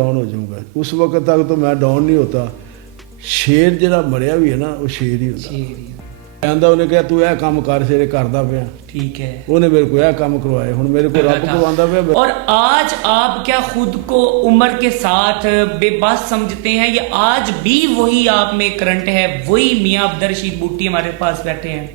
Down हो जाऊंगा। उस वक्त तक तो मैं डाउन नहीं होता। शेर जरा मरिया भी है ना, वो शेर ही होता। ਕਹਿੰਦਾ ਉਹਨੇ ਕਿਹਾ ਤੂੰ ਇਹ ਕੰਮ ਕਰ, ਸਿਰੇ ਕਰਦਾ ਪਿਆ। ठीक है, ਉਹਨੇ ਮੇਰੇ को ਇਹ ਕੰਮ ਕਰਵਾਏ, ਹੁਣ ਮੇਰੇ को ਰੱਬ करवांदा ਪਿਆ। और आज आप क्या खुद को उम्र के साथ बेबस समझते हैं या आज भी वही आप में करंट है, वही मियां अब्दुल रशीद बूटी हमारे पास बैठे हैं?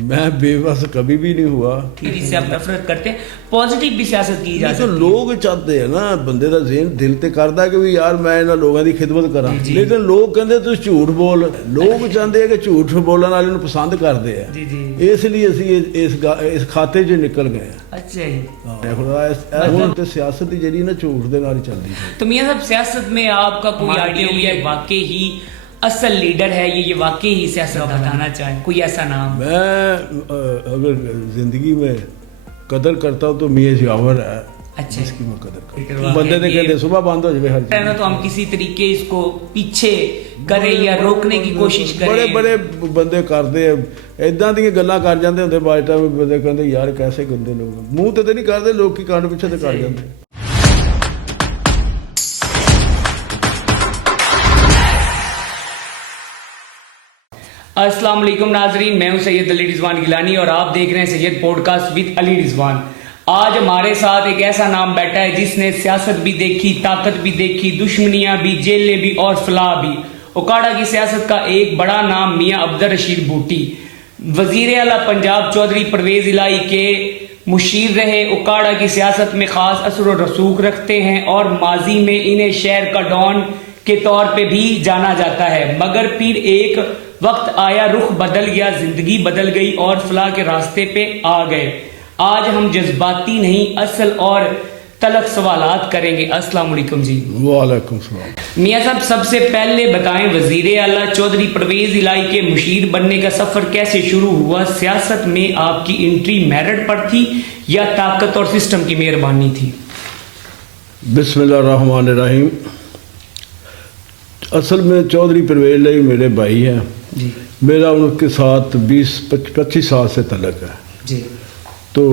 मैं बेबस कभी भी नहीं हुआ। से आप नफरत करते हैं, पॉजिटिव भी सियासत की जा तो सकती है। लोग चाहते हैं ना, बंदे का ज़हन दिल ते करदा कि भी यार मैं इन्हां लोगों की खिदमत करा, लेकिन लोग कहते तू झूठ बोल। लोग चाहते हैं कि झूठ बोलने वाले नूं पसंद करते हैं। जी जी, इसलिए असीं इस खाते च निकल गए। अच्छा जी। हुण ते सियासत ही जिहड़ी ना झूठ दे नाल ही चलदी है। तो मियां साहब, सियासत में आपका कोई आइडिया है वाकई ही असल लीडर है, ये वाकई ही सियासत बताना चाहें कोई ऐसा नाम? मैं अगर जिंदगी में कदर करता हूँ तो मियां यावर है। अच्छा, जिसकी मैं कदर करता हूँ। बंदे ने कहते सुबह बंद हो जाए हर चीज़। तो हम किसी तरीके इसको पीछे करें या रोकने की कोशिश करें। बड़े बड़े बंदे करते हैं इदां दी गल्लां कर जाते होंगे, बाद टाइम बंदे कहते यार कैसे गंदे लोग, मुंह ते नहीं करते लोग की कांड पिछे तो कर जाते। अस्सलाम वालेकुम नाजरीन, मैं हूं सैयद अली रिजवान गिलानी और आप देख रहे हैं सैयद पॉडकास्ट विद अली रिजवान। आज हमारे साथ एक ऐसा नाम बैठा है जिसने सियासत भी देखी, ताकत भी देखी, दुश्मनियां भी, जेलें भी और फलाह भी। उकाड़ा की सियासत का एक बड़ा नाम मियां अब्दुल रशीद बूटी, वजीर आला पंजाब चौधरी परवेज इलाही के मुशीर रहे। उकाड़ा की सियासत में खास असर और रसूख रखते हैं और माजी में इन्हें शहर का डॉन के तौर पे भी जाना जाता है, मगर फिर एक वक्त आया, रुख बदल गया, जिंदगी बदल गई और फलाह के रास्ते पे आ गए। आज हम जज्बाती नहीं असल और तलख सवालात करेंगे। अस्सलाम वालेकुम जी। वालेकुम सलाम। मियां साहब, सबसे पहले बताएं, वजीर आला चौधरी परवेज इलाही के मुशीर बनने का सफर कैसे शुरू हुआ? सियासत में आपकी एंट्री मेरिट पर थी या ताकत और सिस्टम की मेहरबानी थी? बिस्मिल्लाहिर्रहमानिर्रहीम। असल में चौधरी परवेज इलाही मेरे भाई हैं जी। मेरा उनके साथ 20-25 साल से तलक है जी। तो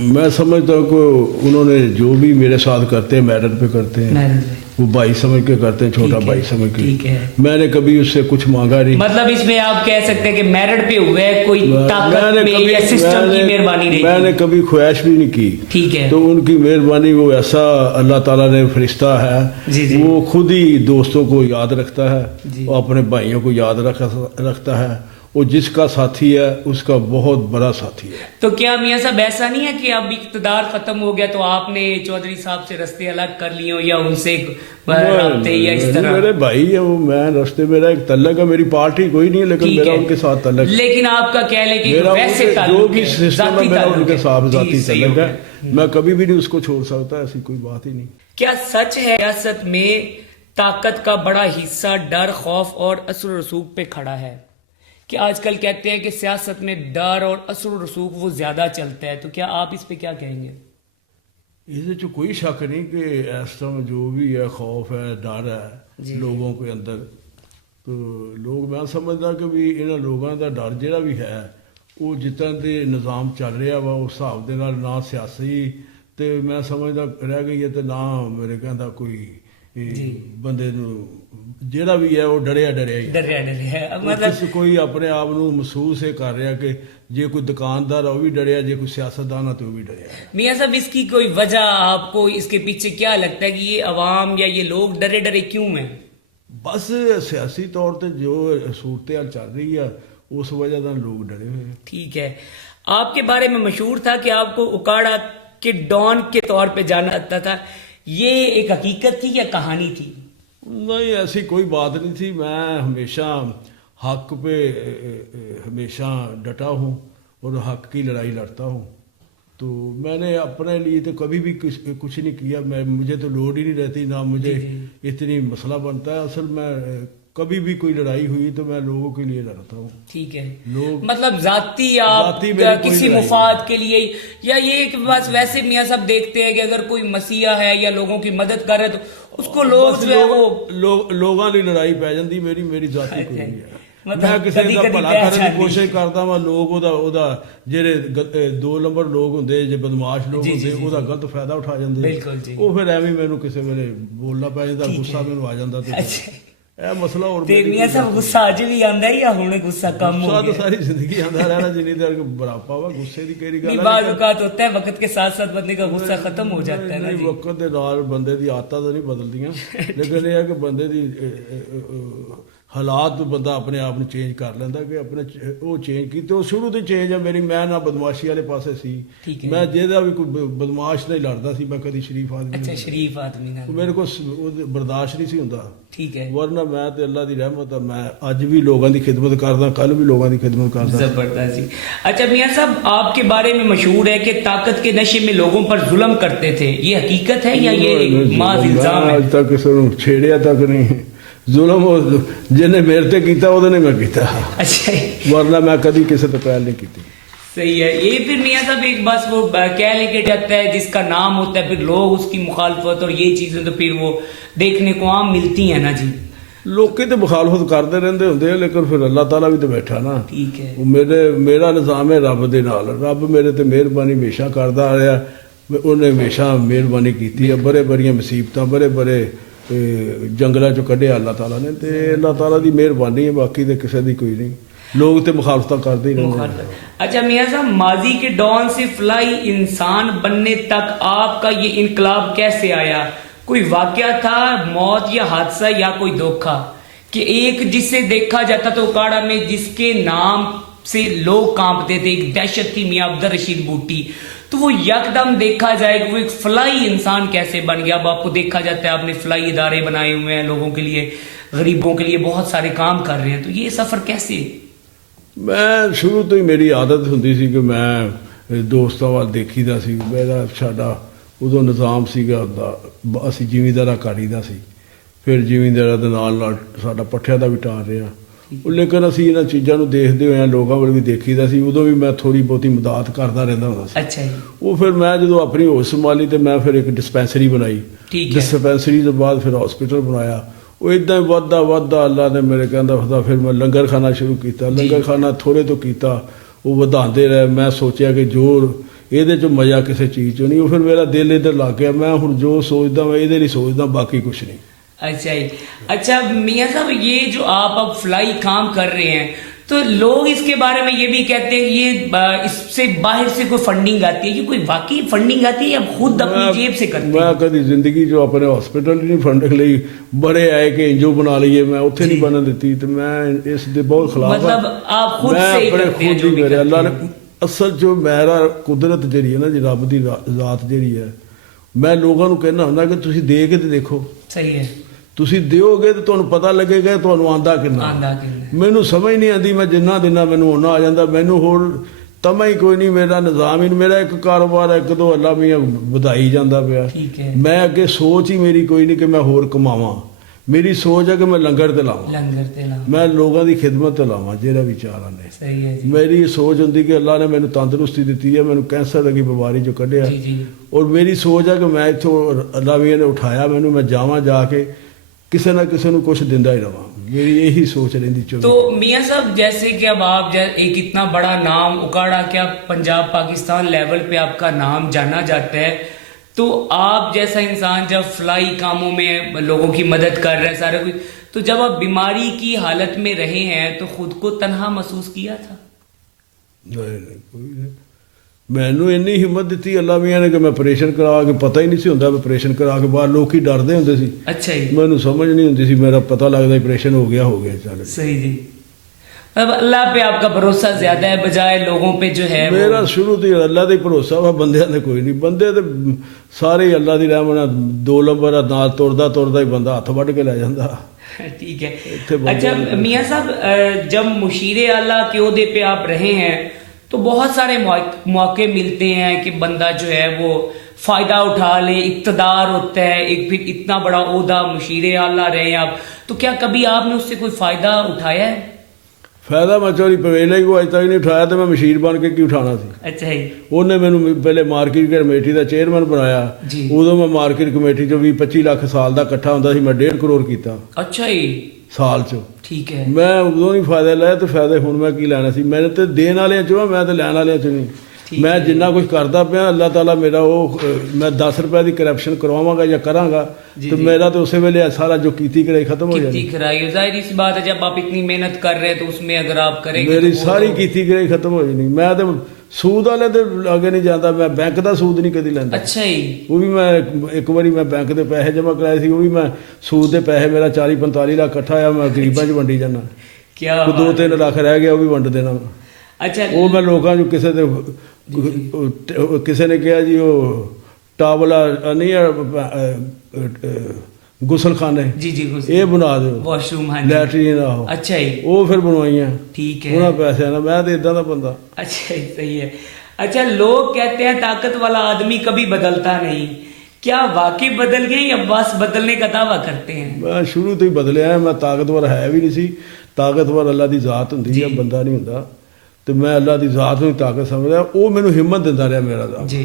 मैं समझता हूँ कि उन्होंने जो भी मेरे साथ करते हैं मेरिट पे करते हैं, वो भाई समझ के करते हैं, छोटा भाई समझ के। ठीक है। मैंने कभी उससे कुछ मांगा नहीं। मतलब इसमें आप कह सकते हैं कि मेरिट पे हुआ है, कोई ताकत में या सिस्टम की मेहरबानी नहीं। मैंने कभी ख्वाहिश भी नहीं की। ठीक है। तो उनकी मेहरबानी, वो ऐसा अल्लाह ताला ने फरिश्ता है। जी जी। वो खुद ही दोस्तों को याद रखता है, वो अपने भाइयों को याद रखता है। वो जिसका साथी है उसका बहुत बड़ा साथी है। तो क्या मियां साहब ऐसा नहीं है कि अब इक़्तिदार खत्म हो गया तो आपने चौधरी साहब से रास्ते अलग कर लिए हो या उनसे रास्ते या इस तरह? मेरे भाई है वो, मैं रास्ते, मेरा एक तल्लक है, मेरी पार्टी कोई नहीं है, लेकिन मेरा उनके साथ तल्लक। लेकिन आपका कह ले कि वैसे जो भी सिस्टम है मेरा उनके साथ जाती तल्लक है। मैं कभी भी नहीं उसको छोड़ सकता, ऐसी कोई बात ही नहीं। क्या सच है सियासत में ताकत का बड़ा हिस्सा डर, खौफ और असर रसूख पे खड़ा है? कि आजकल कहते हैं कि सियासत में डर और असर रसूख वो ज्यादा चलता है, तो क्या आप इस पे क्या कहेंगे? इसमें जो कोई शक नहीं कि इस समय जो भी है, खौफ है, डर है लोगों के अंदर। तो लोग, मैं समझदा कि भी इन्हां लोगों का डर जिहड़ा भी है, वो जितना दे निज़ाम चल रहा वा उस हिसाब दे नाल ना सियासी ते मैं समझदा रह गई है, तो ना मेरे कहता कोई बंदे ਜਿਹੜਾ ਵੀ ਹੈ ਉਹ ਡਰਿਆ ਹੈ। मतलब कोई अपने आप ਨੂੰ महसूस है कर रहा कि जे कोई दुकानदार है वो भी डरिया, जे कोई सियासतदान है तो वो भी डरिया। मियां साहब, इसकी कोई वजह आपको इसके पीछे क्या लगता है कि ये अवाम या ये लोग डरे डरे क्यों हैं? बस सियासी तौर पर जो सूरत हाल चल रही है उस वजह से लोग डरे हुए हैं। ठीक है। आपके बारे में मशहूर था कि आपको उकाड़ा के डॉन के तौर पे जाना जाता था, ये एक हकीकत थी या कहानी थी? नहीं, ऐसी कोई बात नहीं थी। मैं हमेशा हक पे हमेशा डटा हूँ और हक की लड़ाई लड़ता हूँ। तो मैंने अपने लिए तो कभी भी कुछ नहीं किया। मुझे तो लोड ही नहीं रहती, ना मुझे इतनी मसला बनता है। असल में कभी भी कोई लड़ाई हुई तो मैं लोगों के लिए लड़ता हूँ। ठीक है। लोग मतलब जाती आप किसी मुफाद के लिए, या ये कि बस वैसे मियां साहब देखते हैं कि अगर कोई मसीहा है या लोगों की मदद करे तो उसको लोग जो है वो लोगों की लड़ाई पै जाती, मेरी जाती कोई नहीं है। ਮੈਂ ਕਿਸੇ ਦਾ ਭਲਾ ਕਰਨ ਦੀ ਕੋਸ਼ਿਸ਼ ਕਰਦਾ ਵਾਂ। ਲੋਕ ਉਹਦਾ ਜਿਹੜੇ 2 ਨੰਬਰ ਲੋਕ ਹੁੰਦੇ, ਜੇ ਬਦਮਾਸ਼ ਲੋਕ ਹੁੰਦੇ, ਉਹਦਾ ਗਲਤ ਫਾਇਦਾ ਉਠਾ ਜਾਂਦੇ। ਉਹ ਫਿਰ ਐਵੇਂ ਮੈਨੂੰ ਕਿਸੇ ਵੇਲੇ ਬੋਲਣਾ ਪੈ ਜਾਂਦਾ, ਗੁੱਸਾ ਮੈਨੂੰ ਆ ਜਾਂਦਾ। ਤੇ ਇਹ ਮਸਲਾ ਹੋਰ ਤੇ ਮੀਆਂ ਸਾਹਿਬ ਗੁੱਸਾ ਅੱਜ ਵੀ ਆਂਦਾ ਹੈ ਜਾਂ ਹੁਣ ਗੁੱਸਾ ਕਮ ਹੋ ਗਿਆ? ਸਾਰੀ ਜ਼ਿੰਦਗੀ ਆਂਦਾ ਰਹਿਣਾ, ਜਿੰਨੀ ਦੇਰ ਬਰਾਪਾ ਵਾ। ਗੁੱਸੇ ਦੀ ਕਿਹੜੀ ਗੱਲ ਹੈ? بعض اوقات ہوتا ہے وقت کے ساتھ ساتھ بندے کا غصہ ختم ہو جاتا ہے نا جی۔ وقت ਦੇ ਨਾਲ ਬੰਦੇ ਦੀ ਆਦਤਾਂ ਤਾਂ ਨਹੀਂ ਬਦਲਦੀਆਂ, ਲੇਕਿਨ ਇਹ ਹੈ ਕਿ ਬੰਦੇ ਦੀ ਹਾਲਾਤ ਬੰਦਾ ਆਪਣੇ ਆਪ ਨੂੰ ਚੇਂਜ ਕਰ ਲੈਂਦਾ ਕਿ ਆਪਣੇ ਉਹ ਚੇਂਜ ਕੀਤੇ। ਉਹ ਸ਼ੁਰੂ ਤੋਂ ਚੇਂਜ ਆ ਮੇਰੀ। ਮੈਂ ਨਾ ਬਦਮਾਸ਼ੀ ਵਾਲੇ ਪਾਸੇ ਸੀ, ਮੈਂ ਜਿਹਦਾ ਵੀ ਕੋਈ ਬਦਮਾਸ਼ ਨਾਲ ਲੜਦਾ ਸੀ। ਮੈਂ ਕਦੀ ਸ਼ਰੀਫ ਆਦਮੀ ਅੱਛਾ ਸ਼ਰੀਫ ਆਦਮੀ ਨਾਲ ਮੇਰੇ ਕੋਲ ਬਰਦਾਸ਼ਤ ਨਹੀਂ ਸੀ ਹੁੰਦਾ। ਠੀਕ ਹੈ। ਵਰਨਾ ਮੈਂ ਤੇ ਅੱਲਾ ਦੀ ਰਹਿਮਤ ਆ, ਮੈਂ ਅੱਜ ਵੀ ਲੋਕਾਂ ਦੀ ਖਿਦਮਤ ਕਰਦਾ, ਕੱਲ بھی ਲੋਕਾਂ ਦੀ خدمت کرتا۔ زبردست جی۔ اچھا میاں صاحب آپ کے بارے میں مشہور ہے کہ طاقت کے نشے میں لوگوں پر ظلم کرتے تھے، یہ حقیقت ہے یا یہ ایک محض الزام ہے؟ آج تک کسی نے چھیڑیا تک نہیں ظلم، جن نے میرے تے کیتا وہ نہیں میں کیتا، اچھا ورنہ میں کبھی کسی تے پہل نہیں کیتی۔ صحیح ہے۔ یہ پھر میاں صاحب ایک بس وہ کہہ لے کے جاتا ہے جس کا نام ہوتا ہے، پھر لوگ اس کی مخالفت اور یہ چیزیں تو پھر وہ دیکھنے کو عام ملتی ہیں نا جی۔ ਲੋਕੀ ਤੇ ਮੁਖਾਲਫਤ ਕਰਦੇ ਰਹਿੰਦੇ ਹੁੰਦੇ ਆ, ਲੇਕਿਨ ਫਿਰ ਅੱਲਾਹ ਤਾਲਾ ਵੀ ਤੇ ਬੈਠਾ ਨਾ। ਠੀਕ ਹੈ। ਮੇਰਾ ਨਿਜ਼ਾਮ ਹੈ ਰੱਬ ਦੇ ਨਾਲ। ਰੱਬ ਮੇਰੇ ਤੇ ਮਿਹਰਬਾਨੀ ਹਮੇਸ਼ਾ ਕਰਦਾ ਆ ਰਿਹਾ। ਉਹਨੇ ਹਮੇਸ਼ਾ ਮਿਹਰਬਾਨੀ ਕੀਤੀ ਹੈ। ਬੜੀਆਂ ਮੁਸੀਬਤਾਂ ਬੜੇ ਜੰਗਲਾਂ ਚੋਂ ਕੱਢਿਆ ਅੱਲਾਹ ਤਾਲਾ ਨੇ, ਤੇ ਅੱਲਾਹ ਤਾਲਾ ਦੀ ਮਿਹਰਬਾਨੀ ਹੈ, ਬਾਕੀ ਤੇ ਕਿਸੇ ਦੀ ਕੋਈ ਨਹੀਂ। ਲੋਕ ਤੇ ਮੁਖਾਲਫਤਾਂ ਕਰਦੇ ਹੀ ਰਹਿੰਦੇ۔ اچھا میاں صاحب ماضی کے ڈان سے فلائی انسان بننے تک آپ کا یہ انقلاب کیسے آیا؟ کوئی واقعہ تھا، موت یا حادثہ یا کوئی دھوکہ، کہ ایک جس سے دیکھا جاتا تو اکاڑا میں جس کے نام سے لوگ کانپتے تھے، ایک دہشت تھی میاں عبدالرشید بھٹی، تو وہ یکدم دیکھا جائے کہ وہ ایک فلائی انسان کیسے بن گیا؟ اب آپ کو دیکھا جاتا ہے آپ نے فلائی ادارے بنائے ہوئے ہیں، لوگوں کے لیے، غریبوں کے لیے بہت سارے کام کر رہے ہیں، تو یہ سفر کیسے؟ ਮੈਂ ਸ਼ੁਰੂ ਤੋਂ ਹੀ ਮੇਰੀ ਆਦਤ ਹੁੰਦੀ ਸੀ ਕਿ ਮੈਂ ਦੋਸਤਾਂ ਵੱਲ ਦੇਖੀਦਾ ਸੀ। ਮੇਰਾ ਸਾਡਾ ਉਦੋਂ ਨਿਜ਼ਾਮ ਸੀਗਾ ਹੁੰਦਾ, ਅਸੀਂ ਜ਼ਿਮੀਂਦਾਰਾ ਕਰੀਦਾ ਸੀ। ਫਿਰ ਜ਼ਿਮੀਂਦਾਰਾਂ ਦੇ ਨਾਲ ਸਾਡਾ ਪੱਠਿਆਂ ਦਾ ਵੀ ਟਾਰ ਰਿਹਾ। ਲੇਕਿਨ ਅਸੀਂ ਇਹਨਾਂ ਚੀਜ਼ਾਂ ਨੂੰ ਦੇਖਦੇ ਹੋਏ ਲੋਕਾਂ ਵੱਲ ਵੀ ਦੇਖੀਦਾ ਸੀ। ਉਦੋਂ ਵੀ ਮੈਂ ਥੋੜੀ ਬਹੁਤੀ ਮਦਦ ਕਰਦਾ ਰਹਿੰਦਾ ਹੁੰਦਾ ਸੀ। ਅੱਛਾ ਜੀ। ਉਹ ਫਿਰ ਮੈਂ ਜਦੋਂ ਆਪਣੀ ਹੋਸ਼ ਸੰਭਾਲੀ ਤੇ ਮੈਂ ਫਿਰ ਇੱਕ ਡਿਸਪੈਂਸਰੀ ਬਣਾਈ। ਡਿਸਪੈਂਸਰੀ ਤੋਂ ਬਾਅਦ ਫਿਰ ਹਸਪੀਟਲ ਬਣਾਇਆ। ਉਹ ਇਦਾਂ ਹੀ ਵੱਧਦਾ ਅੱਲਾ ਨੇ ਮੇਰੇ ਕਹਿੰਦਾ ਫਿਰ ਮੈਂ ਲੰਗਰ ਖਾਨਾ ਸ਼ੁਰੂ ਕੀਤਾ। ਲੰਗਰ ਖਾਨਾ ਥੋੜੇ ਤੋਂ ਕੀਤਾ, ਉਹ ਵਧਾਉਂਦੇ ਰਹੇ। ਮੈਂ ਸੋਚਿਆ ਕਿ ਜੋ ਇਹਦੇ 'ਚ ਮਜ਼ਾ ਕਿਸੇ ਚੀਜ਼ 'ਚੋਂ ਨਹੀਂ। ਉਹ ਫਿਰ ਮੇਰਾ ਦਿਲ ਇੱਧਰ ਲੱਗ ਗਿਆ। ਮੈਂ ਹੁਣ ਜੋ ਸੋਚਦਾ ਮੈਂ ਇਹਦੇ ਲਈ ਸੋਚਦਾ, ਬਾਕੀ ਕੁਛ نہیں۔ اچھا جی۔ اچھا میاں صاحب یہ جو آپ اب فلائی کام کر رہے ہیں تو لوگ اس کے بارے میں یہ بھی کہتے ہیں کہ یہ اس سے باہر سے کوئی فنڈنگ آتی ہے، یہ کوئی واقعی فنڈنگ آتی ہے یا خود اپنی جیب سے کرتے ہیں؟ میں کبھی زندگی جو اپنے ہاسپٹل نہیں فنڈنگ ਲਈ بڑے آئے کہ انجو بنا لئیے، میں اتنے نہیں بنا دیتی۔ تو میں اس دے بہت خلاف مطلب آپ خود سے ہی کرتے ہیں جو بھی کرتے ہیں؟ اللہ نے اصل جو میرا قدرت جہی ہے نا جی، رب دی ذات جہی ہے، میں لوگوں کو کہنا ہوں کہ تسی دے کے دیکھو۔ صحیح ہے۔ ਤੁਸੀਂ ਦਿਓਗੇ ਤਾਂ ਤੁਹਾਨੂੰ ਪਤਾ ਲੱਗੇਗਾ ਤੁਹਾਨੂੰ ਆਂਦਾ ਕਿੰਨਾ। ਮੈਨੂੰ ਸਮਝ ਨਹੀਂ ਆਂਦੀ, ਮੈਂ ਜਿੰਨਾ ਦਿਨਾਂ ਮੈਨੂੰ ਉਹਨਾਂ ਆ ਜਾਂਦਾ। ਮੈਨੂੰ ਹੋਰ ਤਮਾ ਹੀ ਕੋਈ ਨਹੀਂ, ਮੇਰਾ ਨਿਜ਼ਾਮ ਹੀ ਨਹੀਂ। ਮੇਰਾ ਇੱਕ ਕਾਰੋਬਾਰ ਹੈ, ਇੱਕ ਦੋ ਅੱਲਾ ਮੀਆਂ ਵਧਾਈ ਜਾਂਦਾ ਪਿਆ। ਮੈਂ ਅੱਗੇ ਸੋਚ ਹੀ ਮੇਰੀ ਕੋਈ ਨਹੀਂ ਕਿ ਮੈਂ ਹੋਰ ਕਮਾਵਾਂ। ਮੇਰੀ ਸੋਚ ਹੈ ਕਿ ਮੈਂ ਲੰਗਰ ਤੇ ਲਾਵਾਂ, ਮੈਂ ਲੋਕਾਂ ਦੀ ਖਿਦਮਤ ਤੇ ਲਾਵਾਂ ਜਿਹੜਾ ਵੀ ਚਾਹ ਆਨੇ। ਮੇਰੀ ਸੋਚ ਹੁੰਦੀ ਕਿ ਅੱਲਾ ਨੇ ਮੈਨੂੰ ਤੰਦਰੁਸਤੀ ਦਿੱਤੀ ਹੈ, ਮੈਨੂੰ ਕੈਂਸਰ ਦੀ ਬਿਮਾਰੀ ਚੋਂ ਕੱਢਿਆ। ਔਰ ਮੇਰੀ ਸੋਚ ਹੈ ਕਿ ਮੈਂ ਇੱਥੋਂ ਅੱਲਾ ਮੀਆਂ ਨੇ ਉਠਾਇਆ ਮੈਨੂੰ, ਮੈਂ ਜਾਵਾਂ ਜਾ ਕੇ کسی نہ کسی کو کچھ دیندا ہی رہا۔ میری یہی سوچ رہی۔ تو میاں صاحب جیسے کہ اب آپ ایک اتنا بڑا نام اکاڑا کہ آپ پنجاب پاکستان لیول پہ آپ کا نام جانا جاتا ہے، تو آپ جیسا انسان جب فلائی کاموں میں لوگوں کی مدد کر رہے ہیں سارے کچھ، تو جب آپ بیماری کی حالت میں رہے ہیں تو خود کو تنہا محسوس کیا تھا؟ نہیں کوئی نہیں۔ ਮੈਨੂੰ ਇੰਨੀ ਹਿੰਮਤ ਦਿੱਤੀ ਅੱਲਾ ਮੀਆਂ ਨੇ ਕਿ ਮੈਂ ਆਪਰੇਸ਼ਨ ਕਰਾ ਕੇ, ਪਤਾ ਹੀ ਨਹੀਂ ਸੀ ਹੁੰਦਾ ਆਪਰੇਸ਼ਨ ਕਰਾ ਕੇ ਬਾਹਰ ਲੋਕੀ ਡਰਦੇ ਹੁੰਦੇ ਸੀ। ਅੱਛਾ ਜੀ। ਮੈਨੂੰ ਸਮਝ ਨਹੀਂ ਹੁੰਦੀ ਸੀ, ਮੇਰਾ ਪਤਾ ਲੱਗਦਾ ਆਪਰੇਸ਼ਨ ਹੋ ਗਿਆ ਚੱਲ। صحیح جی۔ اب اللہ پہ آپ کا بھروسہ زیادہ ہے بجائے لوگوں پہ جو ہے؟ میرا شروع تو اللہ کا ہی بھروسہ وا، بندیاں تے کوئی نہیں۔ بندے تے سارے ہی اللہ دی رحمت نال 2 نمبر نال تردا ہی بندہ ہاتھ وڈ کے لے جاندا۔ ٹھیک ہے۔ اچھا میاں صاحب جب مشیر اعلیٰ کے عہدے پہ آپ رہے ہیں تو بہت سارے موقع ملتے ہیں کہ بندہ جو ہے وہ فائدہ اٹھا لے، اقتدار ہوتا ہے، ایک پھر اتنا بڑا عہدہ مشیر اعلیٰ رہے ہیں آپ، تو کیا کبھی آپ نے اس سے کوئی فائدہ اٹھایا ہے؟ فائدہ میں چوری پویلے کو اج تک نہیں اٹھایا، تو میں مشیر بن کے کی اٹھانا سی۔ اچھا جی۔ انہیں مینوں پہلے مارکیٹ کمیٹی کا چیئرمین بنایا، ادو میں مارکیٹ کمیٹی 20-25 لاکھ سال کا کٹھا ہوندا سی، میں 1.5 کروڑ کیتا۔ اچھا جی۔ ਸਾਲ 'ਚ। ठीक है ਮੈਂ ਉਦੋਂ ਨਹੀਂ ਫਾਇਦਾ ਲਿਆ ਤੇ ਫਾਇਦੇ ਹੁਣ ਮੈਂ ਕੀ ਲੈਣਾ ਸੀ। ਮੈਨੂੰ ਤੇ ਦੇਣ ਵਾਲਿਆਂ 'ਚੋਂ ਆ, ਮੈਂ ਤੇ ਲੈਣ ਵਾਲਿਆਂ 'ਚ ਨਹੀਂ। ਮੈਂ ਜਿੰਨਾ ਕੁਝ ਕਰਦਾ ਪਿਆ ਅੱਲਾਹ ਤਾਲਾ ਮੇਰਾ ਉਹ ਮੈਂ 10 ਰੁਪਏ ਦੀ ਕਰਪਸ਼ਨ ਕਰਵਾਵਾਂਗਾ ਜਾਂ ਕਰਾਂਗਾ ਤੇ ਮੇਰਾ तो ਉਸੇ ਵੇਲੇ ਸਾਰਾ जो कीती कराई खत्म हो कितनी जाएगी। खराई जाहिर सी बात है, जब आप इतनी मेहनत कर रहे हैं तो उसमें अगर आप करेंगे मेरी तो वो सारी तो- कीती कराई खत्म हो जानी। मैं तो सूद वाले ਤੇ ਅੱਗੇ ਨਹੀਂ ਜਾਂਦਾ। ਮੈਂ ਬੈਂਕ ਦਾ ਸੂਦ ਨਹੀਂ ਕਦੀ ਲੈਂਦਾ। अच्छा ही ਉਹ ਵੀ ਮੈਂ ਇੱਕ ਵਾਰੀ ਮੈਂ ਬੈਂਕ ਦੇ ਪੈਸੇ ਜਮ੍ਹਾਂ ਕਰਾਏ ਸੀ, ਉਹ ਵੀ ਮੈਂ ਸੂਦ ਦੇ ਪੈਸੇ ਮੇਰਾ 40-45 ਲੱਖ ਇਕੱਠਾ ਆ, ਮੈਂ ਗਰੀਬਾਂ 'ਚ ਵੰਡੀ ਜਾਂਦਾ। क्या ਕੋਈ 2-3 ਲੱਖ ਰਹਿ ਗਿਆ, ਉਹ ਵੀ ਵੰਡ ਦੇਣਾ। अच्छा ਉਹ ਮੈਂ ਲੋਕਾਂ ਨੂੰ ਕਿਸੇ ਦੇ ਕਿਸੇ ਨੇ ਕਿਹਾ ਜੀ ਉਹ ਟਾਵਲਾ ਨਹੀਂ ਗੁਸਲਖਾਨੇ जी जी कुछ ਇਹ ਬਣਾ ਦਿਓ, वॉशरूम हाँ जी ਲੈਟਰੀਨ ਆਹੋ, अच्छा ही ਉਹ ਫਿਰ ਬਣਵਾਈਆਂ ठीक है ਉਹਨਾਂ ਪੈਸਿਆਂ ਨਾਲ। ਮੈਂ ਤੇ ਇਦਾਂ ਦਾ ਬੰਦਾ। अच्छा सही है। अच्छा लोग कहते हैं ताकत वाला आदमी कभी बदलता नहीं, क्या वाकई बदल गए या बस बदलने का दावा करते हैं? ਮੈਂ ਸ਼ੁਰੂ ਤੋਂ ਹੀ ਬਦਲਿਆ। ਮੈਂ ਤਾਕਤਵਰ ਹੈ ਵੀ ਨਹੀਂ ਸੀ। ਤਾਕਤਵਰ ਅੱਲਾ ਦੀ ਜ਼ਾਤ ਹੁੰਦੀ ਹੈ, ਜੀ। ਬੰਦਾ ਨਹੀਂ ਹੁੰਦਾ। ਤੇ ਮੈਂ ਅੱਲਾ ਦੀ ਜ਼ਾਤ ਨੂੰ ਹੀ ਤਾਕਤ ਸਮਝਦਾ। ਉਹ ਮੈਨੂੰ ਹਿੰਮਤ ਦਿੰਦਾ ਰਿਹਾ ਮੇਰਾ ਦਾ। जी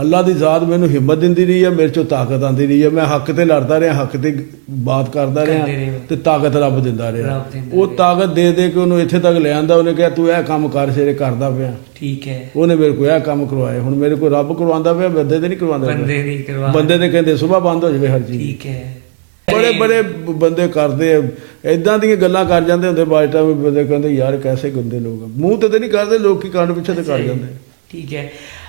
ਅੱਲਾ ਦੀ ਜ਼ਾਤ ਮੈਨੂੰ ਹਿੰਮਤ ਦਿੰਦੀ ਰਹੀ ਹੈ, ਮੇਰੇ ਚੋਂ ਤਾਕਤ ਆਉਂਦੀ ਰਹੀ ਹੈ। ਮੈਂ ਹੱਕ ਤੇ ਲੜਦਾ ਰਿਹਾ, ਹੱਕ ਤੇ ਬਾਤ ਕਰਦਾ ਰਿਹਾ ਕਰਦੇ ਰਹੇ। ਤੇ ਤਾਕਤ ਰੱਬ ਦਿੰਦਾ ਰਿਹਾ। ਰੱਬ ਦਿੰਦਾ ਉਹ ਰਿਹਾ। ਤਾਕਤ ਦੇ ਦੇ ਕੇ ਉਹਨੂੰ ਇੱਥੇ ਤੱਕ ਲਿਆਂਦਾ। ਉਹਨੇ ਕਿਹਾ ਤੂੰ ਇਹ ਕੰਮ ਕਰ, ਸਿਰੇ ਕਰਦਾ ਪਿਆ। ठीक है ਉਹਨੇ ਮੇਰੇ ਕੋਲ ਇਹ ਕੰਮ ਕਰਵਾਏ। ਹੁਣ ਮੇਰੇ ਕੋਲ ਰੱਬ ਕਰਵਾਉਂਦਾ ਪਿਆ, ਬੰਦੇ ਤੇ ਨਹੀਂ ਕਰਵਾਉਂਦਾ ਪਿਆ। बंदे नहीं करवा ਬੰਦੇ ਤੇ ਕਹਿੰਦੇ ਸੁਬਾਹ ਬੰਦ ਹੋ ਜਾਵੇ ਹਰ ਚੀਜ਼। ठीक है ਬੜੇ ਬੜੇ ਬੰਦੇ ਕਰਦੇ ਆ ਇਦਾਂ ਦੀਆਂ ਗੱਲਾਂ ਕਰ ਜਾਂਦੇ ਹੁੰਦੇ ਬਾਅਦ ਟਾਈਮ ਬੰਦੇ ਕਹਿੰਦੇ ਯਾਰ ਕੈਸੇ ਗੰਦੇ ਲੋਕ ਆ। ਮੂੰਹ ਤੇ ਨਹੀਂ ਕਰਦੇ, ਲੋਕ ਕੀ ਕਾਂਡ ਪਿੱਛੇ ਤੇ ਕਰ ਜਾਂਦੇ। ठीक है।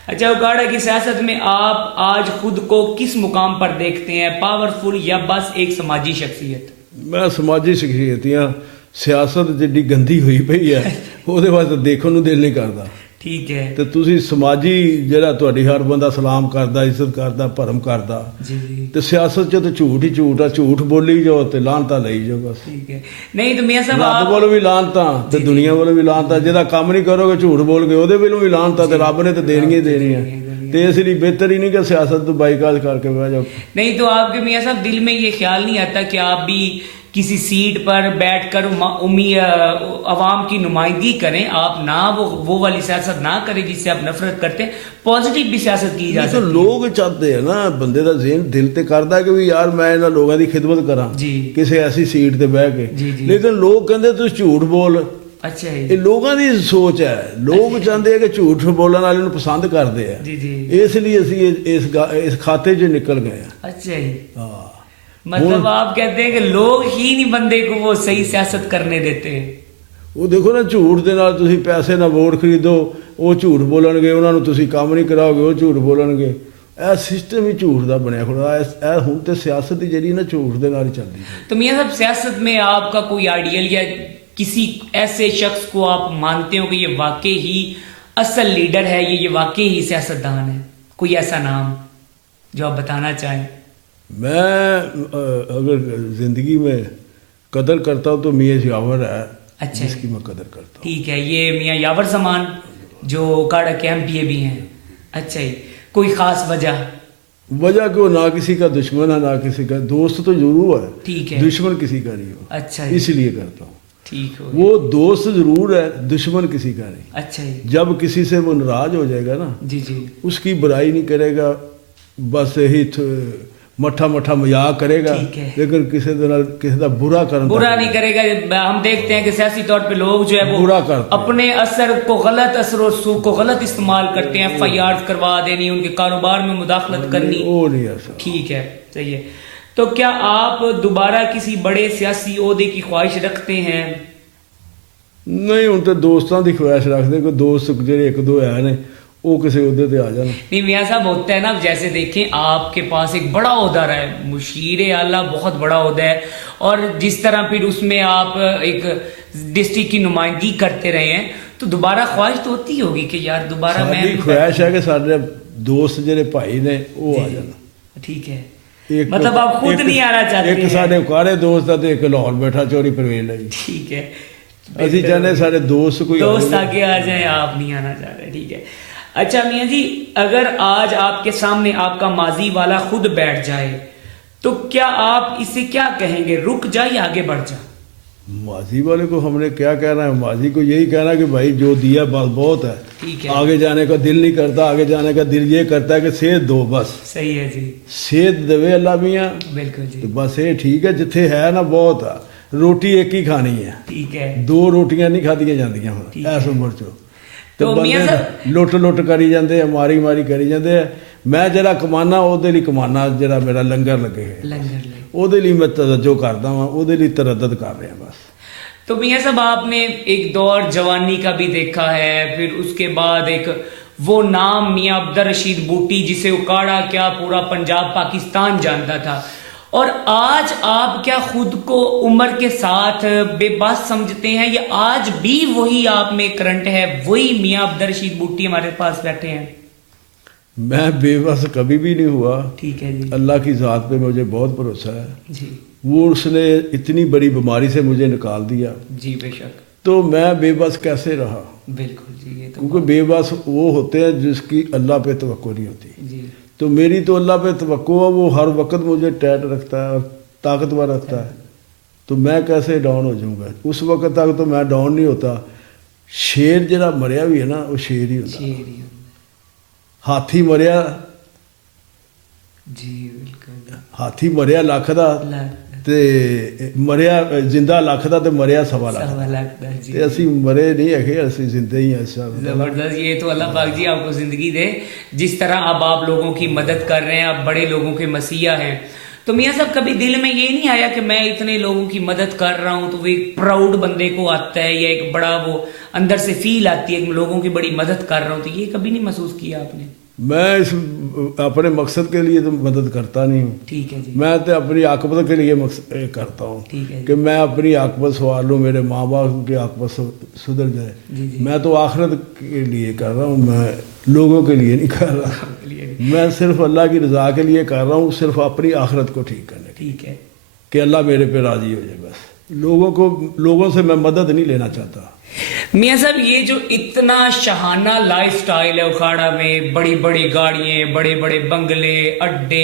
अच्छा उगाड़ा की सियासत में आप आज खुद को किस मुकाम पर देखते हैं, पावरफुल या बस एक समाजी शख्सियत? ਮੈਂ ਸਮਾਜੀ ਸ਼ਖਸੀਅਤੀਆਂ ਸਿਆਸਤ ਜਿੱਡੀ ਗੰਦੀ ਹੋਈ ਪਈ ਹੈ ਉਹਦੇ ਵਾਸਤੇ ਦੇਖਣ ਨੂੰ ਦਿਲ ਨਹੀਂ ਕਰਦਾ। ठीक है ਤੇ ਤੁਸੀਂ ਸਮਾਜੀ ਜਿਹੜਾ ਤੁਹਾਡੀ ਹਰ ਬੰਦਾ ਸਲਾਮ ਕਰਦਾ, ਇੱਜ਼ਤ ਕਰਦਾ, ਭਰਮ ਕਰਦਾ जी जी ਤੇ ਸਿਆਸਤ 'ਚ ਤਾਂ ਝੂਠ ਹੀ ਝੂਠ ਆ। ਝੂਠ ਬੋਲੀ ਜਾਓ ਤੇ ਲਾਹਨਤਾਂ ਲਈ ਜਾਓ ਬਸ। ठीक है। नहीं तो मियां साहब ਰੱਬ आप ਵੱਲੋਂ ਵੀ ਲਾਹਨਤਾਂ ਤੇ ਦੁਨੀਆ ਵੱਲੋਂ ਵੀ ਲਾਹਨਤਾਂ। ਜਿਹਦਾ ਕੰਮ ਨਹੀਂ ਕਰੋਗੇ, ਝੂਠ ਬੋਲ ਕੇ, ਉਹਦੇ ਵੱਲੋਂ ਵੀ ਲਾਹਨਤਾਂ ਤੇ ਰੱਬ ਨੇ ਤੇ ਦੇਣੀਆਂ ਹੀ ਦੇਣੀਆਂ। ਤੇ ਇਸ ਲਈ ਬਿਹਤਰ ਹੀ ਨਹੀਂ ਕਿ ਸਿਆਸਤ ਤੋਂ ਬਾਈਕਾਟ ਕਰਕੇ ਬਹਿ ਜਾਓ। नहीं तो आपके मियां साहब दिल में ये ख्याल नहीं आता कि आप भी किसी सीट पर बैठकर अवाम की नुमाइंदगी करें, आप ना वो वाली सियासत ना करें जिससे आप नफरत करते हैं, पॉजिटिव भी सियासत की जा ਇਹ ਤਾਂ सकती है। ਲੋਕ ਚਾਹते ਆ ਨਾ, ਬੰਦੇ ਦਾ ਜ਼ਿਹਨ ਦਿਲ ਤੇ ਕਰਦਾ ਕਿ ਵੀ ਯਾਰ ਮੈਂ ਇਹਨਾਂ ਲੋਕਾਂ ਦੀ ਖਿਦਮਤ ਕਰਾਂ ਜੀ। ਕਿਸੇ ਐਸੀ ਸੀਟ ਤੇ ਬਹਿ ਕੇ। ਜੀ, ਜੀ। ਲੇਕਿਨ ਲੋਕ ਕਹਿੰਦੇ ਤੂੰ ਝੂਠ ਬੋਲ। अच्छा ਇਹ जी ਲੋਕਾਂ ਦੀ ਸੋਚ ਹੈ। ਲੋਕ ਚਾਹੁੰਦੇ ਆ ਕਿ ਝੂਠ ਬੋਲਣ ਵਾਲੇ ਨੂੰ ਪਸੰਦ ਕਰਦੇ ਆ। जी जी ਇਸ ਲਈ ਅਸੀਂ ਇਸ ਖਾਤੇ 'ਚ ਨਿਕਲ ਗਏ ਆ। अच्छा जी। ਹਾਂ मतलब आप कहते हैं कि लोग ही नहीं बंदे को वो सही सियासत करने देते हैं। ਉਹ ਦੇਖੋ ਨਾ, ਝੂਠ ਦੇ ਨਾਲ ਤੁਸੀਂ ਪੈਸੇ ਨਾਲ ਵੋਟ ਖਰੀਦੋ, ਉਹ ਝੂਠ ਬੋਲਣਗੇ। ਉਹਨਾਂ ਨੂੰ ਤੁਸੀਂ ਕੰਮ ਨਹੀਂ ਕਰਾਓਗੇ, ਉਹ ਝੂਠ ਬੋਲਣਗੇ। ਇਹ ਸਿਸਟਮ ਹੀ ਝੂਠ ਦਾ ਬਣਿਆ ਖੜਾ। ਇਹ ਹੁਣ ਤੇ ਸਿਆਸਤ ਦੀ ਜਿਹੜੀ ਨਾ ਝੂਠ ਦੇ ਨਾਲ ਹੀ ਚੱਲਦੀ ਹੈ। तो मियां साहब सियासत में आपका कोई आइडियल या किसी ऐसे शख्स को आप मानते हो कि ये वाकई ही असल लीडर है, ये वाकई ही सियासतदान है, कोई ऐसा नाम जो आप बताना चाहें? मैं अगर जिंदगी में कदर करता हूँ तो मियाँ यावर है अच्छा। जिसकी मैं कदर करता हूँ। ठीक है। ये मियां यावर समान जो काड़ा के एमपीए भी हैं। अच्छा जी। कोई खास वजह? वजह कि वो ना किसी का दुश्मन है ना किसी का दोस्त, तो जरूर है, ठीक है। दुश्मन किसी का नहीं हो। अच्छा जी। इसलिए करता हूँ। ठीक हो वो दोस्त जरूर है, दुश्मन किसी का नहीं। अच्छा जी जब किसी से वो नाराज हो जाएगा ना, जी जी उसकी बुराई नहीं करेगा, बस यही मठा मठा मजाक करेगा, ठीक है। लेकिन किसी का बुरा करना बुरा नहीं करेगा। हम देखते हैं कि सियासी तौर पे लोग जो है वो बुरा करते हैं। अपने असर को गलत असर और सूख को गलत इस्तेमाल करते हैं। एफआईआर करवा देनी, उनके कारोबार में मुदाखलत करनी। वो नहीं ऐसा। ठीक है सही है। तो क्या आप दोबारा किसी बड़े सियासी ओहदे की ख्वाहिश रखते हैं? नहीं, ਹੁਣ ਤੇ ਦੋਸਤਾਂ ਦੀ ਖੁਆਇਸ਼ ਰੱਖਦੇ ਕੋਈ ਦੋਸਤ ਜਿਹੜੇ ਇੱਕ ਦੋ ਹੈ ਨੇ ਉਹ ਕਿਸੇ ਉਹਦੇ ਤੇ ਆ ਜਾਣ। नहीं मियाँ साहब होता है ना, जैसे देखें आपके पास एक बड़ा ओहदा रहा है, मुशीर आला बहुत बड़ा ओहदा है, और जिस तरह फिर उसमें आप एक डिस्ट्रिक्ट की नुमाइंदगी करते रहे हैं, तो दोबारा ख्वाहिश तो होती होगी कि यार दोबारा मैं ਸਾਡੀ भी ਖੁਆਇਸ਼ ਹੈ ਕਿ ਸਾਡੇ ਦੋਸਤ ਜਿਹੜੇ ਭਾਈ ਨੇ ਉਹ ਆ जी, ਜਾਣ। ठीक है। ਇੱਕ- मतलब आप खुद ਇੱਕ- नहीं आना चाहते ਇੱਕ हैं? ਸਾਡੇ ਉਕਾਰੇ ਦੋਸਤ ਆ ਤੇ ਇੱਕ ਲਾਹੌਰ ਬੈਠਾ ਚੋਰੀ ਪਰਵੇਲ ਲਈ। ठीक है। ਅਸੀਂ ਚਾਹੁੰਦੇ ਸਾਡੇ ਦੋਸਤ ਕੋਈ दोस्त ਆਵੇ। आगे आ जाए, आप नहीं आना चाह रहे। ठीक है। अच्छा मियाँ जी, अगर आज आपके सामने आपका माजी वाला खुद बैठ जाए तो क्या आप इससे क्या कहेंगे, रुक जा या आगे बढ़ जा? माजी वाले को हमने क्या कहना है, माजी को यही कहना है कि भाई जो दिया बस बहुत है, ठीक है। आगे जाने का दिल नहीं करता, आगे जाने का दिल ये करता है कि सेहत दो, बस सही है जी, सेहत देवे अल्लाह मियाँ बिल्कुल जी। तो बस ये ठीक है, जिथे है ना बहुत है। ਰੋਟੀ ਇੱਕ ਹੀ ਖਾਣੀ ਹੈ, ਠੀਕ ਹੈ। 2 ਰੋਟੀਆਂ ਨਹੀਂ ਖਾਧੀਆਂ ਜਾਂਦੀਆਂ ਹੁਣ ਠੀਕ ਇਸ ਹੈ। ਉਮਰ 'ਚ। ਤੇ तो मियां ਬੰਦੇ ਲੁੱਟ ਕਰੀ ਜਾਂਦੇ ਆ, ਮਾਰੀ ਕਰੀ ਜਾਂਦੇ ਆ। ਮੈਂ ਜਿਹੜਾ ਕਮਾਨਾ ਉਹਦੇ ਲਈ ਕਮਾਨਾ, ਜਿਹੜਾ ਮੇਰਾ ਲੰਗਰ ਲੱਗੇ ਹੋਏ लंगर ले। ਉਹਦੇ ਲਈ ਮੈਂ ਤਵੱਜੋ ਕਰਦਾ ਵਾਂ, ਉਹਦੇ ਲਈ ਤਰੱਦਦ ਕਰ ਰਿਹਾ ਬਸ। तो मियां साहब आपने एक दौर जवानी का भी देखा है, फिर उसके बाद एक वो नाम मियां अब्दुल रशीद बूटी जिसे उकाड़ा क्या पूरा पंजाब पाकिस्तान जानता था, और आज आप क्या खुद को उम्र के साथ बेबस समझते हैं या आज भी वही आप में करंट है, वही मियां अब्दुल रशीद बूटी हमारे पास बैठे हैं? मैं बेबस कभी भी नहीं हुआ। ठीक है जी। अल्लाह की ज़ात पे मुझे बहुत भरोसा है। जी वो उसने इतनी बड़ी बीमारी से मुझे निकाल दिया, जी बेशक, तो मैं बेबस कैसे रहा? बिल्कुल जी। ये तो क्योंकि बेबस वो होते हैं जिसकी अल्लाह पे तवक्को नहीं होती। जी तो मेरी तो अल्लाह पे तवक्को है, वो हर वक्त मुझे टाइट रखता है और ताकतवर रखता है, तो मैं कैसे डाउन हो जाऊंगा? उस वक्त तक तो मैं डाउन नहीं होता। शेर जरा मरिया भी है ना, वो शेर ही होता। शेर। हाथी मरिया, जी बिल्कुल। हाथी मरिया ਲੱਖ ਦਾ ਤੇ ਮਰਿਆ ਜਿੰਦਾ ਲੱਖ ਦਾ ਤੇ ਮਰਿਆ ਸਵਾ ਲੱਖ ਦਾ। जी। ਤੇ ਅਸੀਂ ਮਰੇ ਨਹੀਂ ਹੈਗੇ, ਅਸੀਂ ਜ਼ਿੰਦੇ ਹੀ ਹਾਂ। जबरदस्त। ये तो अल्लाह पाक जी आपको जिंदगी दे, जिस तरह अब आप लोगों की मदद कर रहे हैं, आप बड़े लोगों के मसीहा हैं। तो मियां साहब कभी दिल में ये नहीं आया कि मैं इतने लोगों की मदद कर रहा हूं, तो वो एक प्राउड बंदे को आता है या एक बड़ा वो अंदर से फील आती है कि लोगों की बड़ी मदद कर रहा हूं, तो ये कभी नहीं महसूस किया आपने? मैं इस अपने मकसद के लिए तो मदद करता नहीं हूँ। ठीक है जी। मैं तो अपनी आकबत के लिए करता हूँ ठीक है कि मैं अपनी आकबत संवार लूँ, मेरे माँ बाप की आकबत सुधर जाए। जी जी। मैं तो आखिरत के लिए कर रहा हूँ, मैं लोगों के लिए नहीं कर रहा। मैं सिर्फ अल्लाह की रज़ा के लिए कर रहा हूँ, सिर्फ अपनी आखिरत को ठीक करने के लिए, ठीक है कि अल्लाह मेरे पे राज़ी हो जाए बस। लोगों से मैं मदद नहीं लेना चाहता। मियां साहब ये जो इतना शहाना लाइफस्टाइल है उखाड़ा में, बड़ी बड़ी गाड़ियां, बड़े बड़े बंगले, अड्डे,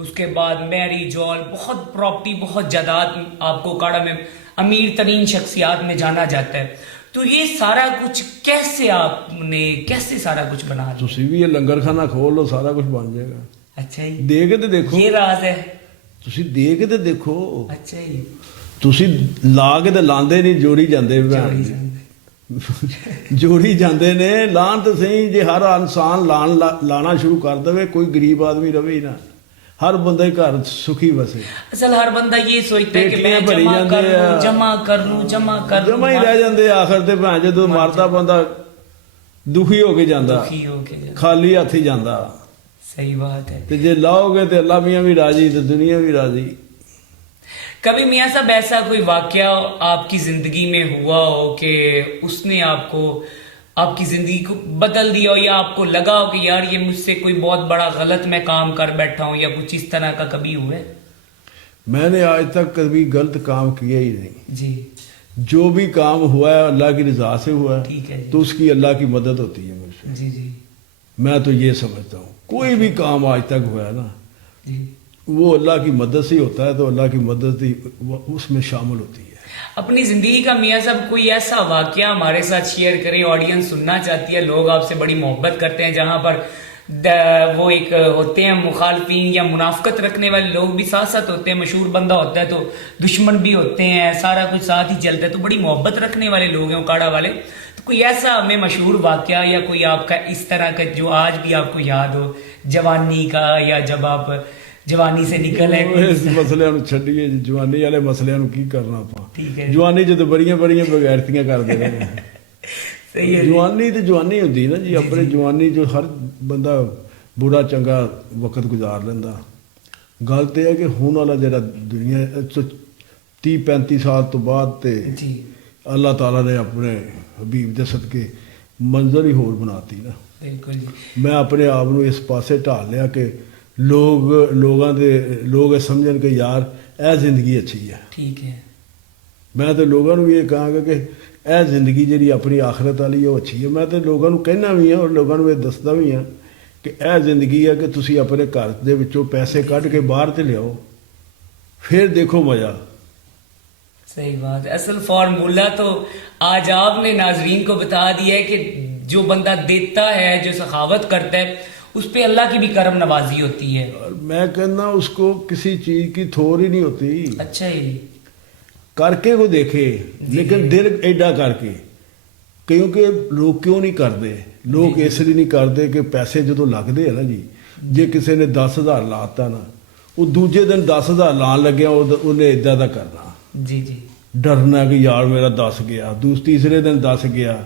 उसके बाद मैरिज हॉल, बहुत प्रॉपर्टी, बहुत जायदाद, आपको उखाड़ा में अमीर तरीन शख्सियात में जाना जाता है, तो ये सारा कुछ कैसे सारा कुछ बना लिया? ਤੁਸੀਂ ਵੀ ਇਹ ਲੰਗਰ ਖਾਨਾ ਖੋਲ ਲਓ, ਸਾਰਾ ਕੁਝ ਬਣ ਜਾਏਗਾ। अच्छा जी। ਦੇ ਕੇ ਤੇ ਦੇਖੋ, ये राज है। ਤੁਸੀਂ ਦੇ ਕੇ ਤੇ ਦੇਖੋ। अच्छा जी। ਤੁਸੀਂ ਲਾ ਕੇ ਤੇ ਲਾਂਦੇ ਨਹੀਂ, ਜੋੜੀ ਜਾਂਦੇ जोड़ी जान। ਜੋੜੀ ਜਾਂਦੇ ਨੇ। ਲਾਣ ਤਾਂ ਸਹੀ, ਜੇ ਹਰ ਇਨਸਾਨ ਲਾਣਾ ਸ਼ੁਰੂ ਕਰ ਦੇਵੇ, ਕੋਈ ਗਰੀਬ ਆਦਮੀ ਰਵੇ ਹੀ ਨਾ, ਹਰ ਬੰਦਾ ਹੀ ਘਰ ਸੁਖੀ ਵਸੇ। असल हर बंदा ये सोचता है कि मैं पेटियां भरी जमा जाते कर लूं, हैं। जमा कर लूं, ਜਮਾ ਹੀ ਰਹਿ ਜਾਂਦੇ ਆ, ਆਖਰ ਤੇ ਭਾਂ ਜਦੋਂ ਮਰਦਾ ਬੰਦਾ ਦੁਖੀ ਹੋ ਕੇ ਜਾਂਦਾ, दुखी होके जाता। ਖਾਲੀ ਹੱਥ ਹੀ ਜਾਂਦਾ। सही बात है। ਤੇ ਜੇ ਲਾਓਗੇ ਤੇ ਅੱਲਾ ਮੀਆਂ ਵੀ ਰਾਜੀ ਤੇ ਦੁਨੀਆ ਵੀ ਰਾਜੀ। कभी मियां साहब ऐसा कोई वाकया आपकी जिंदगी में हुआ हो कि उसने आपकी जिंदगी को बदल दिया हो, या आपको लगा हो कि यार ये मुझसे कोई बहुत बड़ा गलत मैं काम कर बैठा हूं, या कुछ इस तरह का कभी हुआ है? मैंने आज तक कभी गलत काम किया ही नहीं। जी। जो भी काम हुआ है अल्लाह की रजा से हुआ है, ठीक है जी। तो उसकी अल्लाह की मदद होती है मुझसे। जी जी मैं तो ये समझता हूँ, कोई भी काम आज तक हुआ है ना, जी। वो अल्लाह की मदद से ही होता है, तो अल्लाह की मदद ही उसमें शामिल होती है। अपनी जिंदगी का मियां साहब कोई ऐसा वाकया हमारे साथ शेयर करें, ऑडियंस सुनना चाहती है, लोग आपसे बड़ी मोहब्बत करते हैं, जहां पर वो एक होते हैं मुखालफिन या मुनाफकत रखने वाले लोग भी साथ साथ होते हैं, मशहूर बंदा होता है तो दुश्मन भी होते हैं, सारा कुछ साथ ही चलता है, तो बड़ी मोहब्बत रखने वाले लोग हैं उकाड़ा वाले। तो कोई ऐसा हमें मशहूर वाकया या कोई आपका इस तरह का जो आज भी आपको याद हो, जवानी का, या जब आप जवानी से निकल है? ਇਸ ਮਸਲਿਆਂ ਨੂੰ ਛੱਡੀਏ ਜੀ, ਜਵਾਨੀ ਵਾਲੇ ਮਸਲਿਆਂ ਨੂੰ ਕੀ ਕਰਨਾ ਆਪਾਂ। ਠੀਕ ਹੈ। ਜਵਾਨੀ ਜਦੋਂ ਬੜੀਆਂ ਬਗੈਰਤੀਆਂ ਕਰਦੇ ਰਹੇ। सही है। ਜਵਾਨੀ ਤੇ ਜਵਾਨੀ ਹੁੰਦੀ ਨਾ ਜੀ, ਆਪਣੇ ਜਵਾਨੀ ਜੋ ਹਰ ਬੰਦਾ ਬੁਰਾ ਚੰਗਾ ਵਕਤ ਗੁਜ਼ਾਰ ਲੈਂਦਾ। ਗੱਲ ਤੇ ਹੈ ਕਿ ਹੁਣ ਵਾਲਾ ਜਿਹੜਾ ਦੁਨੀਆ 30-35 ਸਾਲ ਤੋਂ ਬਾਅਦ ਤੇ जी ਅੱਲਾਹ ਤਾਲਾ ਨੇ ਆਪਣੇ ਹਬੀਬ ਦੇ ਸਦਕੇ ਮੰਜ਼ਰ ਹੀ ਹੋਰ ਬਣਾਤੀ ਨਾ। बिल्कुल जी। ਮੈਂ ਆਪਣੇ ਆਪ ਨੂੰ ਇਸ ਪਾਸੇ ਢਾਲ ਲਿਆ ਕਿ ਲੋਗ ਇਹ ਸਮਝਣ ਕਿ ਯਾਰ ਇਹ ਜ਼ਿੰਦਗੀ ਅੱਛੀ ਹੈ। ठीक है। ਮੈਂ ਤੇ ਲੋਕਾਂ ਨੂੰ ਵੀ ਇਹ ਕਹਾਂਗਾ ਕਿ ਇਹ ਜ਼ਿੰਦਗੀ ਜਿਹੜੀ ਆਪਣੀ ਆਖਰਤ ਵਾਲੀ ਉਹ ਅੱਛੀ ਹੈ। ਮੈਂ ਤੇ ਲੋਕਾਂ ਨੂੰ ਕਹਿਣਾ ਵੀ ਹਾਂ ਔਰ ਲੋਕਾਂ ਨੂੰ ਇਹ ਦੱਸਦਾ ਵੀ ਹਾਂ ਕਿ ਇਹ ਜ਼ਿੰਦਗੀ ਹੈ ਕਿ ਤੁਸੀਂ ਆਪਣੇ ਘਰ ਦੇ ਵਿੱਚੋਂ ਪੈਸੇ ਕੱਢ ਕੇ ਬਾਹਰ ਤੇ ਲਿਆਓ, ਫਿਰ ਦੇਖੋ ਮਜ਼ਾ। सही बात है। असल फॉर्मूला तो आज आपने नाजरीन को बता दिया है कि जो बंदा देता है, जो सखावत करता है, उस पे अल्लाह की भी करम नवाजी होती है। और मैं कहना उसको किसी चीज की थोर ही नहीं होती। अच्छा ही। ਕਰਕੇ ਕੋ ਦੇਖੇ, ਲੇਕਿਨ ਦਿਲ ਐਡਾ ਕਰਕੇ। ਕਿਉਂਕਿ ਲੋਕ ਕਿਉਂ ਨਹੀਂ ਕਰਦੇ? ਲੋਕ ਇਸ ਲਈ ਨਹੀਂ ਕਰਦੇ ਕਿ ਪੈਸੇ ਜਦੋਂ ਲੱਗਦੇ ਆ ਨਾ ਜੀ, ਜੇ ਕਿਸੇ ਨੇ 10,000 ਲਾਤਾ ਨਾ, ਉਹ ਦੂਜੇ ਦਿਨ 10,000 ਲਾਉਣ ਲੱਗਿਆ ਉਹਨੇ ਇਦਾਂ ਦਾ ਕਰਨਾ, ਜੀ ਜੀ, ਡਰਨਾ ਕਿ ਯਾਰ ਮੇਰਾ 10 ਗਿਆ, ਤੀਸਰੇ ਦਿਨ 10 ਗਿਆ।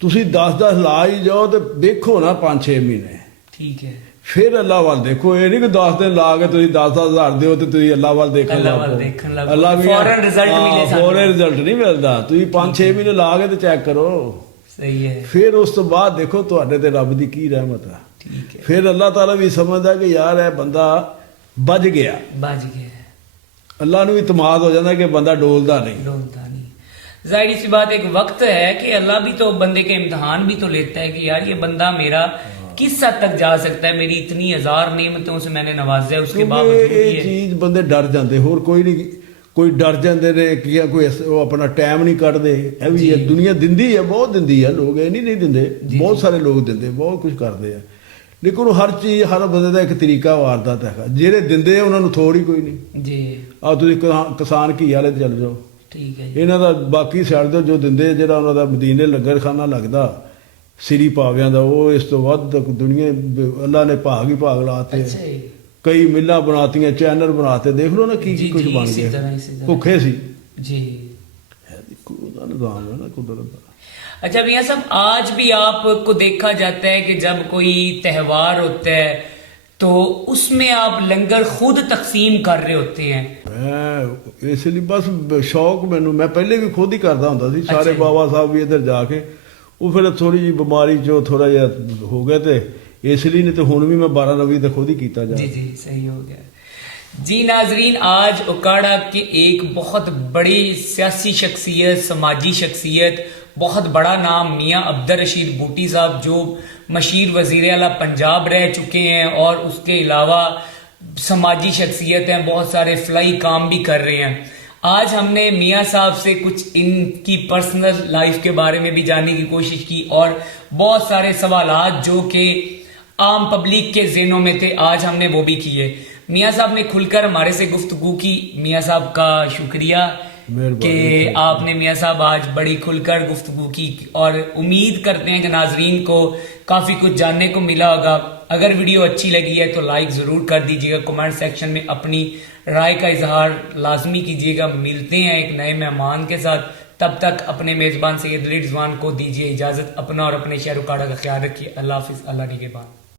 ਤੁਸੀਂ 10 ਲਾ ਹੀ ਜਾਓ ਤੇ ਦੇਖੋ ਨਾ 5-6 ਮਹੀਨੇ, ਠੀਕ ਹੈ, ਫਿਰ ਅੱਲਾ ਵੱਲ ਦੇਖੋ। ਇਹ ਨਹੀਂ ਕਿ 10 ਦਿਨ ਲਾ ਕੇ ਤੁਸੀਂ 10,000 ਦਿਓ ਤੇ ਤੁਸੀਂ ਅੱਲਾ ਵੱਲ ਦੇਖਣ ਅੱਲਾ ਵੱਲ ਦੇਖਣ ਲੱਗ ਪਓ, ਫੌਰਨ ਰਿਜ਼ਲਟ ਮਿਲੇ ਸਾਨੂੰ, ਫੌਰਨ ਰਿਜ਼ਲਟ ਨਹੀਂ ਮਿਲਦਾ। ਤੁਸੀਂ 5-6 ਮਹੀਨੇ ਲਾ ਕੇ ਤੇ ਚੈੱਕ ਕਰੋ, ਸਹੀ ਹੈ, ਫਿਰ ਉਸ ਤੋਂ ਬਾਅਦ ਦੇਖੋ ਤੁਹਾਡੇ ਤੇ ਰੱਬ ਦੀ ਕੀ ਰਹਿਮਤ ਹੈ। ਠੀਕ ਹੈ, ਫਿਰ ਅੱਲਾਹ ਤਾਲਾ ਵੀ ਸਮਝਦਾ ਕਿ ਯਾਰ ਇਹ ਬੰਦਾ ਬਚ ਗਿਆ, बच गया है, ਅੱਲਾਹ ਨੂੰ ਇਤਮਾਦ ਹੋ ਜਾਂਦਾ ਕਿ ਬੰਦਾ ਡੋਲਦਾ ਨਹੀਂ। डोलता नहीं। जाहिर सी बात, एक वक्त है कि अल्लाह भी तो बंदे के इम्तिहान भी तो लेता है कि यार ये बंदा मेरा किस हद तक जा सकता है, मेरी इतनी हजार नेमतों से मैंने नवाजा है, उसके ਕਿਉਂਕਿ बावजूद ਇਹ ये ਚੀਜ਼ ਬੰਦੇ ਡਰ ਜਾਂਦੇ, ਹੋਰ ਕੋਈ ਨਹੀਂ। ਕੋਈ ਡਰ ਜਾਂਦੇ ਨੇ ਕਿ ਜਾਂ ਕੋਈ ਉਹ ਆਪਣਾ ਟਾਈਮ ਨਹੀਂ ਕੱਢਦੇ। ਇਹ ਵੀ ਹੈ, ਦੁਨੀਆ ਦਿੰਦੀ ਹੈ, ਬਹੁਤ ਦਿੰਦੀ ਹੈ, ਲੋਕ ਇਹ ਨਹੀਂ ਦਿੰਦੇ, ਬਹੁਤ ਸਾਰੇ ਲੋਕ ਦਿੰਦੇ, ਬਹੁਤ ਕੁਝ ਕਰਦੇ ਆ। ਲੇਕਿਨ ਉਹ ਹਰ ਚੀਜ਼, ਹਰ ਬੰਦੇ ਦਾ ਇੱਕ ਤਰੀਕਾ ਵਾਰਦਾਤ ਹੈਗਾ। ਜਿਹੜੇ ਦਿੰਦੇ ਆ ਉਹਨਾਂ ਨੂੰ ਥੋੜ ਹੀ ਕੋਈ ਨਹੀਂ। जी, ਆ ਤੁਸੀਂ ਕਿਸਾਨ ਘੀ ਵਾਲੇ ਤੇ ਚੱਲ ਜਾਓ, ठीक है जी, ਇਹਨਾਂ ਦਾ ਬਾਕੀ ਛੱਡ ਦਿਓ, ਜੋ ਦਿੰਦੇ, ਜਿਹੜਾ ਉਹਨਾਂ ਦਾ ਮਦੀਨੇ ਲੰਗਰਖਾਨਾ ਲੱਗਦਾ ਸਿਰੀ ਪਾਵਿਆਂ ਦਾ, ਉਹ ਇਸ ਤੋਂ ਵੱਧ ਦੁਨੀਆ ਅੱਲਾ ਨੇ ਭਾਗ ਹੀ ਭਾਗ ਲਾਤੇ। अच्छा जी, ਕਈ ਮਿੱਲਾਂ ਬਣਾਤੀਆਂ, ਚੈਨਲ ਬਣਾਤੇ, ਦੇਖ ਲਓ ਨਾ ਕੀ जी ਕੁਝ जी, ਬਣ इसी ਗਿਆ। तरह इसी तरह, ਭੁੱਖੇ ਸੀ। जी। ਉਹਦਾ ਨਿਜ਼ਾਮ ਹੈ ਨਾ ਕੁਦਰਤ ਦਾ। अच्छा मियाँ साहब, आज भी आपको देखा जाता है कि जब कोई त्यौहार होता है तो उसमें आप लंगर खुद तकसीम कर रहे होते हैं। ਮੈਂ ਇਸ ਲਈ ਬਸ ਸ਼ੌਕ ਮੈਨੂੰ, ਮੈਂ ਪਹਿਲੇ ਵੀ ਖੁਦ ਹੀ ਕਰਦਾ ਹੁੰਦਾ ਸੀ। ਸਾਰੇ ਅੱਛਾ ਜੀ। ਬਾਬਾ ਸਾਹਿਬ ਵੀ ਇੱਧਰ ਜਾ ਕੇ, ਉਹ ਫਿਰ ਥੋੜੀ ਜਿਹੀ ਬਿਮਾਰੀ ਚੋਂ ਥੋੜਾ ਜਿਹਾ ਹੋ ਗਿਆ, ਤੇ ਇਸ ਲਈ ਨਹੀਂ ਤੇ ਹੁਣ ਵੀ ਮੈਂ 12-9 ਤੇ ਖੁਦ ਹੀ ਕੀਤਾ ਜਾ। जी जी, सही हो गया। जी नाजरीन, आज उकाड़ा के एक बहुत बड़ी सियासी शख्सियत, समाजी शख्सियत, बहुत बड़ा नाम मियाँ अब्दुल रशीद बूटी साहब, जो मशीर वजीर आला पंजाब रह चुके हैं और उसके अलावा समाजी शख्सियत हैं, बहुत सारे फलाई काम भी कर रहे हैं। आज हमने मियाँ साहब से कुछ इनकी पर्सनल लाइफ के बारे में भी जानने की कोशिश की और बहुत सारे सवालात जो कि आम पब्लिक के ज़हनों में थे, आज हमने वो भी किए। मियाँ साहब ने खुलकर हमारे से गुफ्तगू की, मियाँ साहब का शुक्रिया कि आपने मियाँ साहब आज बड़ी खुलकर गुफ्तगू की, और उम्मीद करते हैं कि नाजरीन को काफ़ी कुछ जानने को मिला होगा। अगर वीडियो अच्छी लगी है तो लाइक ज़रूर कर दीजिएगा, कमेंट सेक्शन में अपनी राय का इजहार लाजमी कीजिएगा। मिलते हैं एक नए मेहमान के साथ, तब तक अपने मेज़बान सैयद अली रिजवान को दीजिए इजाज़त। अपना और अपने शहर उकाड़ा का ख्याल रखिए। अल्लाह हाफिज़, अल्लाह निगहबान।